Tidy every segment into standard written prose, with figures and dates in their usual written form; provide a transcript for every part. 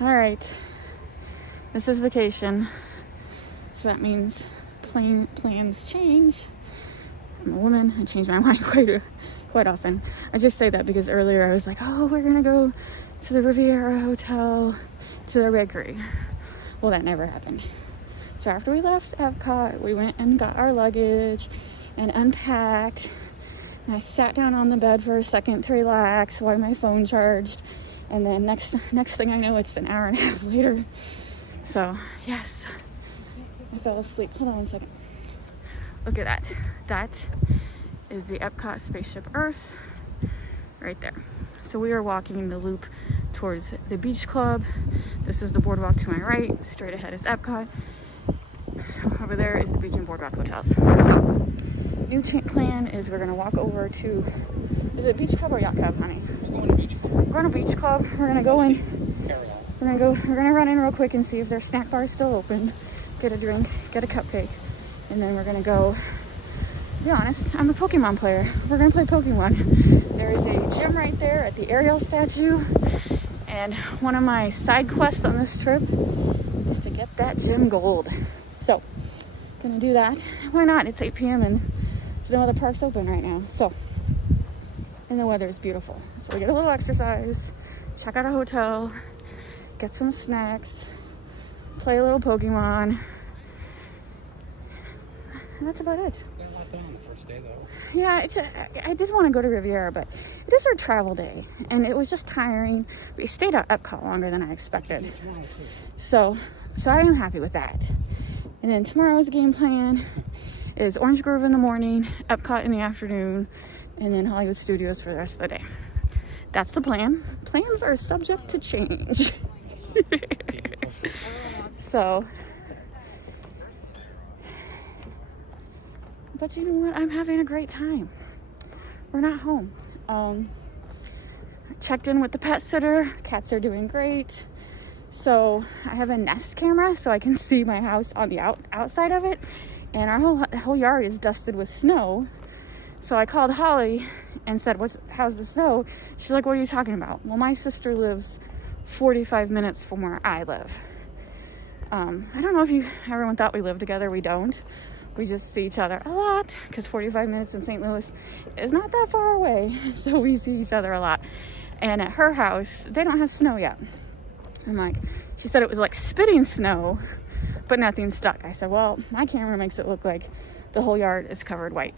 All right, this is vacation, so that means plans change. I'm a woman. I change my mind quite often. I just say that because earlier I was like, oh, we're gonna go to the Riviera Hotel, to the Bakery. Well, that never happened. So after we left Epcot, we went and got our luggage and unpacked. And I sat down on the bed for a second to relax while my phone charged. And then next thing I know, it's an hour and a half later. So yes, I fell asleep. Hold on one second. Look at that. That is the Epcot Spaceship Earth right there. So we are walking the loop towards the beach club. This is the boardwalk to my right. Straight ahead is Epcot. Over there is the beach and boardwalk hotels. So new plan is we're gonna walk over to, is it beach club or yacht club, honey? We're going to beach club. We're going to beach club. We're gonna go in. We're gonna run in real quick and see if their snack bar is still open. Get a drink, get a cupcake, and then we're gonna go. To be honest, I'm a Pokemon player. We're gonna play Pokemon. There is a gym right there at the Ariel statue, and one of my side quests on this trip is to get that gym gold. So, gonna do that. Why not? It's 8 p.m. and no other park's open right now. So, and the weather is beautiful. So we get a little exercise, check out a hotel, get some snacks, play a little Pokemon. And that's about it. They're locked down on the first day though. Yeah, I did want to go to Riviera, but it is our travel day, and it was just tiring. We stayed at Epcot longer than I expected. So I am happy with that. And then tomorrow's game plan is Orange Grove in the morning, Epcot in the afternoon, and then Hollywood Studios for the rest of the day. That's the plan. Plans are subject to change. So, but you know what? I'm having a great time. We're not home. Checked in with the pet sitter. Cats are doing great. So I have a Nest camera so I can see my house on the outside of it. And our whole yard is dusted with snow. So I called Holly and said, how's the snow? She's like, what are you talking about? Well, my sister lives 45 minutes from where I live. I don't know if everyone thought we lived together. We don't. We just see each other a lot because 45 minutes in St. Louis is not that far away. So we see each other a lot. And at her house, they don't have snow yet. I'm like, she said it was like spitting snow, but nothing stuck. I said, well, my camera makes it look like the whole yard is covered white.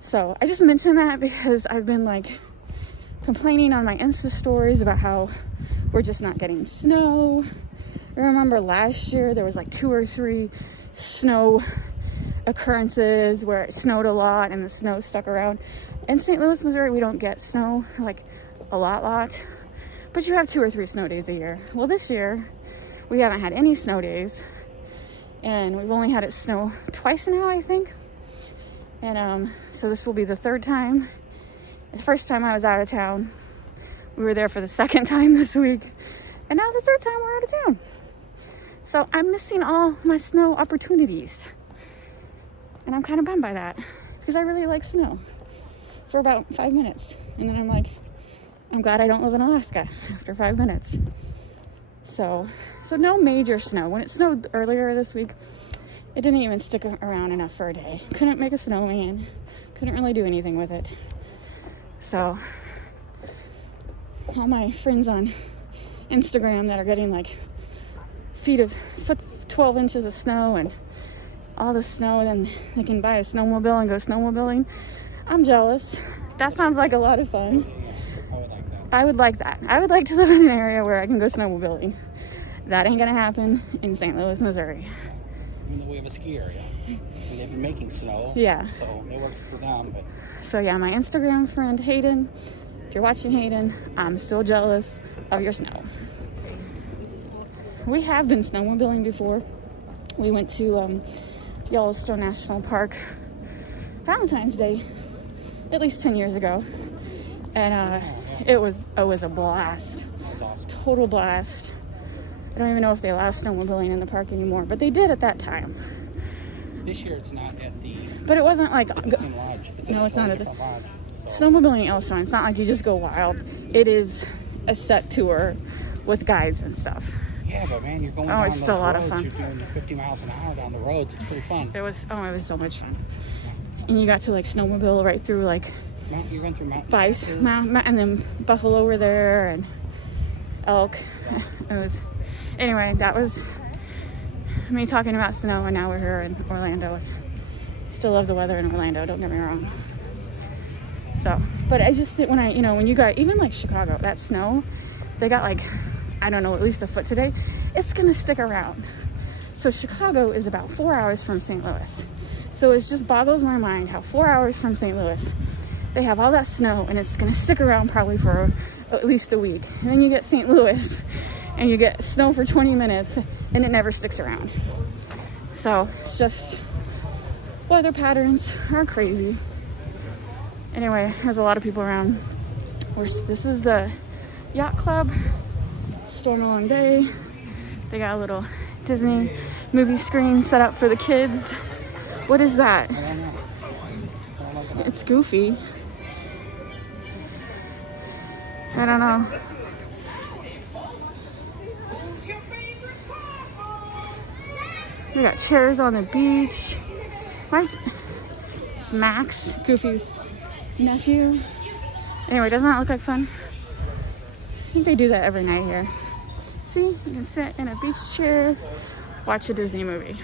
So I just mentioned that because I've been like complaining on my Insta stories about how we're just not getting snow. I remember last year there was like 2 or 3 snow occurrences where it snowed a lot and the snow stuck around. In St. Louis, Missouri, we don't get snow like a lot, but you have 2 or 3 snow days a year. Well, this year we haven't had any snow days, and we've only had it snow twice now, I think. And so this will be the 3rd time. The first time I was out of town. We were there for the 2nd time this week, and now the 3rd time we're out of town. So I'm missing all my snow opportunities, and I'm kind of bummed by that because I really like snow for about 5 minutes, and then I'm like, I'm glad I don't live in Alaska after 5 minutes. So no major snow. When it snowed earlier this week, it didn't even stick around enough for a day. Couldn't make a snowman. Couldn't really do anything with it. So all my friends on Instagram that are getting like 12 inches of snow and all the snow, then they can buy a snowmobile and go snowmobiling. I'm jealous. That sounds like a lot of fun. I would like that. I would like to live in an area where I can go snowmobiling. That ain't gonna happen in St. Louis, Missouri. Even though we have a ski area, and they've been making snow. Yeah. So it works for them. But so yeah, my Instagram friend Hayden, if you're watching, Hayden, I'm still jealous of your snow. We have been snowmobiling before. We went to Yellowstone National Park Valentine's Day at least 10 years ago, and it was a blast. Total blast. I don't even know if they allow snowmobiling in the park anymore, but they did at that time. This year it's not at the... But it wasn't like... At the same lodge. No, it's not at the... lodge, so. Snowmobiling in Yellowstone, it's not like you just go wild. It is a set tour with guides and stuff. Yeah, but man, you're going down it's those still a lot roads, of fun. you're doing 50 miles an hour down the roads. It's pretty fun. It was so much fun. And you got to like snowmobile right through like You went through mountains, and then buffalo over there and elk. It was, anyway, that was me talking about snow, and now we're here in Orlando. Still love the weather in Orlando, don't get me wrong. So, but I just think when you got, even like Chicago, that snow, they got like, I don't know, at least a foot today, it's gonna stick around. So Chicago is about 4 hours from St. Louis. So it just boggles my mind how 4 hours from St. Louis, they have all that snow and it's gonna stick around probably for at least a week. And then you get St. Louis and you get snow for 20 minutes and it never sticks around. So it's just, weather patterns are crazy. Anyway, there's a lot of people around. This is the yacht club, Stormalong Bay. They got a little Disney movie screen set up for the kids. What is that? I don't know. It's Goofy. I don't know. We got chairs on the beach. Right? It's Max, Goofy's nephew. Anyway, doesn't that look like fun? I think they do that every night here. See, you can sit in a beach chair, watch a Disney movie.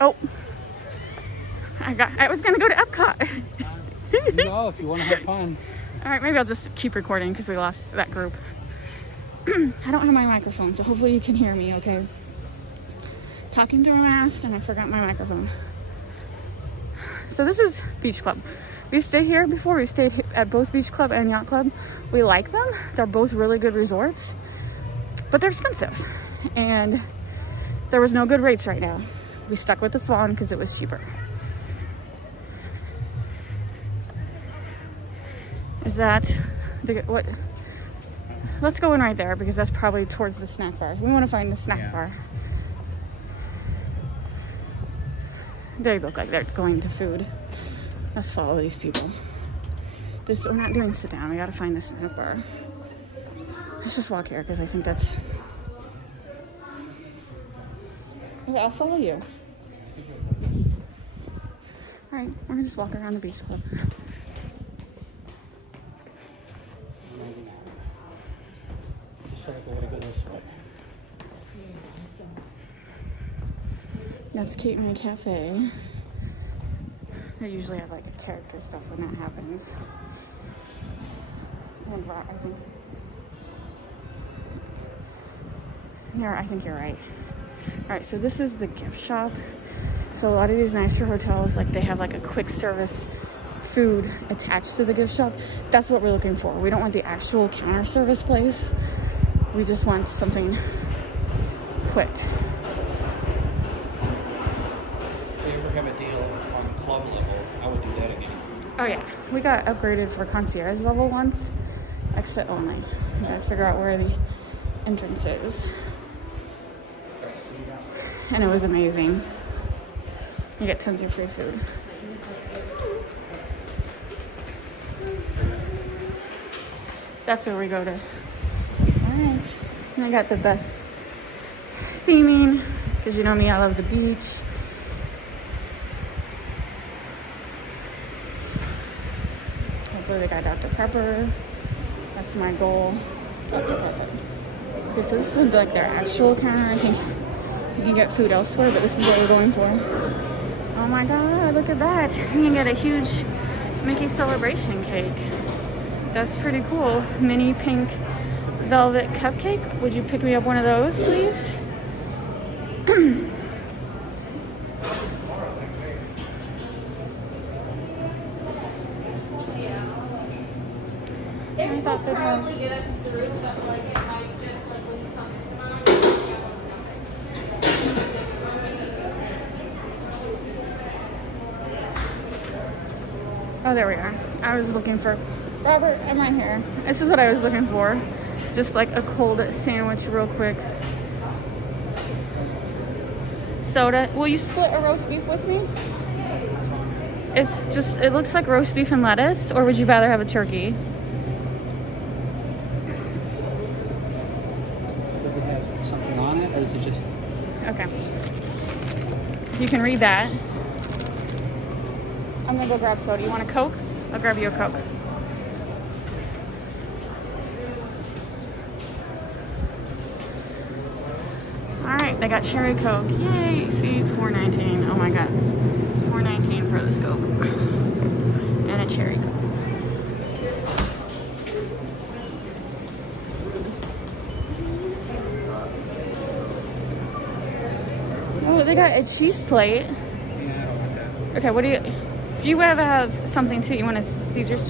Oh, I was gonna go to Epcot. No, if you want to have fun. All right, maybe I'll just keep recording because we lost that group. I don't have my microphone, so hopefully you can hear me, okay? Talking through a mask and I forgot my microphone. So this is Beach Club. We've stayed here before. We've stayed at both Beach Club and Yacht Club. We like them. They're both really good resorts, but they're expensive. And there was no good rates right now. We stuck with the Swan because it was cheaper. Is that what? Let's go in right there because that's probably towards the snack bar. We want to find the snack bar. They look like they're going to food. Let's follow these people. We're not doing sit down. We gotta find the snack bar. Let's just walk here because I think that's... Okay, I'll follow you. All right, we're gonna just walk around the Beach Club. That's Kate May Cafe. They usually have like a character stuff when that happens. And I think I think you're right. All right, so this is the gift shop. So a lot of these nicer hotels, like they have like a quick service food attached to the gift shop. That's what we're looking for. We don't want the actual counter service place. We just want something quick. Have a deal on the club level, I would do that again. Oh yeah, we got upgraded for concierge level once. Exit only. We gotta figure out where the entrance is. And it was amazing. You get tons of free food. That's where we go to. Alright. And I got the best theming, because you know me, I love the beach. So they got Dr. Pepper. That's my goal. Dr. Pepper. Okay, so this is like their actual counter. I think you can get food elsewhere, but this is what we're going for. Oh my God, look at that. You can get a huge Mickey Celebration cake. That's pretty cool. Mini pink velvet cupcake. Would you pick me up one of those, please? It will probably get us through, but like it might just like when you come tomorrow. Oh, there we are. I was looking for Robert. I'm right here. This is what I was looking for. Just like a cold sandwich real quick. Soda. Will you split a roast beef with me? It's just, it looks like roast beef and lettuce, or would you rather have a turkey? Does it have something on it, or is it just... Okay. You can read that. I'm gonna go grab soda. You want a Coke? I'll grab you a Coke. All right, they got cherry Coke. Yay! See, $4.19. Oh my God, $4.19 for this Coke and a cherry Coke. Oh, they got a cheese plate. Yeah, I don't want that. Okay, what do you? If you ever have something too, you want a Caesar? Chips,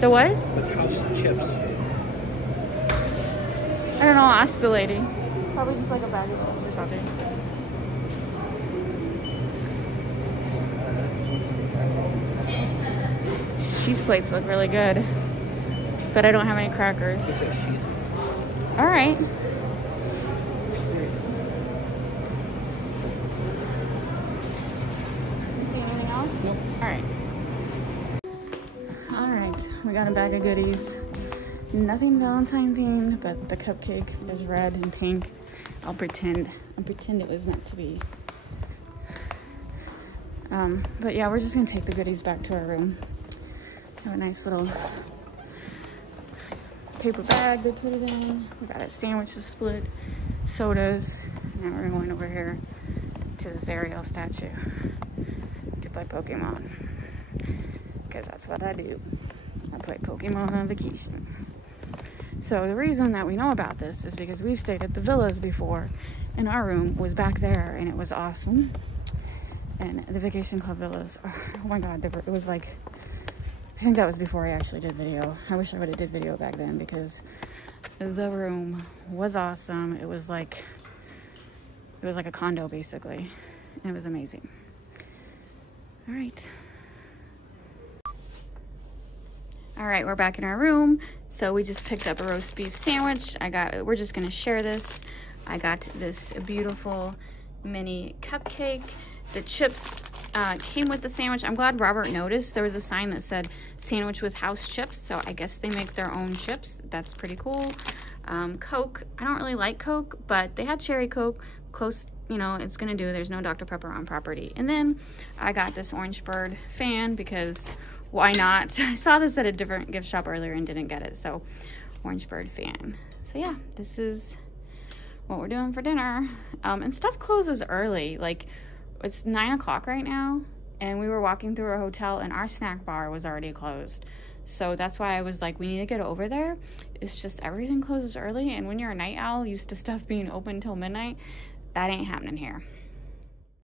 The what? the house chips. I don't know. I'll ask the lady. Probably just like a bag of chips or something. Cheese plates look really good, but I don't have any crackers. All right. You see anything else? Nope. All right. All right. We got a bag of goodies. Nothing Valentine themed, but the cupcake is red and pink. I'll pretend it was meant to be. But yeah, we're just gonna take the goodies back to our room. Have a nice little paper bag they put it in. We got a sandwich to split, sodas. Now we're going over here to this Ariel statue to play Pokemon. Because that's what I do. I play Pokemon on vacation. So the reason that we know about this is because we've stayed at the villas before, and our room was back there, and it was awesome. And the Vacation Club villas, oh my God, it was like, I think that was before I actually did video. I wish I would have did video back then, because the room was awesome. It was like a condo basically, and it was amazing. All right. All right, we're back in our room. So we just picked up a roast beef sandwich. We're just gonna share this. I got this beautiful mini cupcake. The chips came with the sandwich. I'm glad Robert noticed. There was a sign that said sandwich with house chips. So I guess they make their own chips. That's pretty cool. Coke, I don't really like Coke, but they had cherry Coke. Close, you know, it's gonna do. There's no Dr. Pepper on property. And then I got this Orange Bird fan because why not? I saw this at a different gift shop earlier and didn't get it. So Orange Bird fan. So yeah, this is what we're doing for dinner. And stuff closes early. Like, it's 9 o'clock right now, and we were walking through our hotel and our snack bar was already closed. So that's why I was like, we need to get over there. It's just everything closes early, and when you're a night owl used to stuff being open till midnight, that ain't happening here.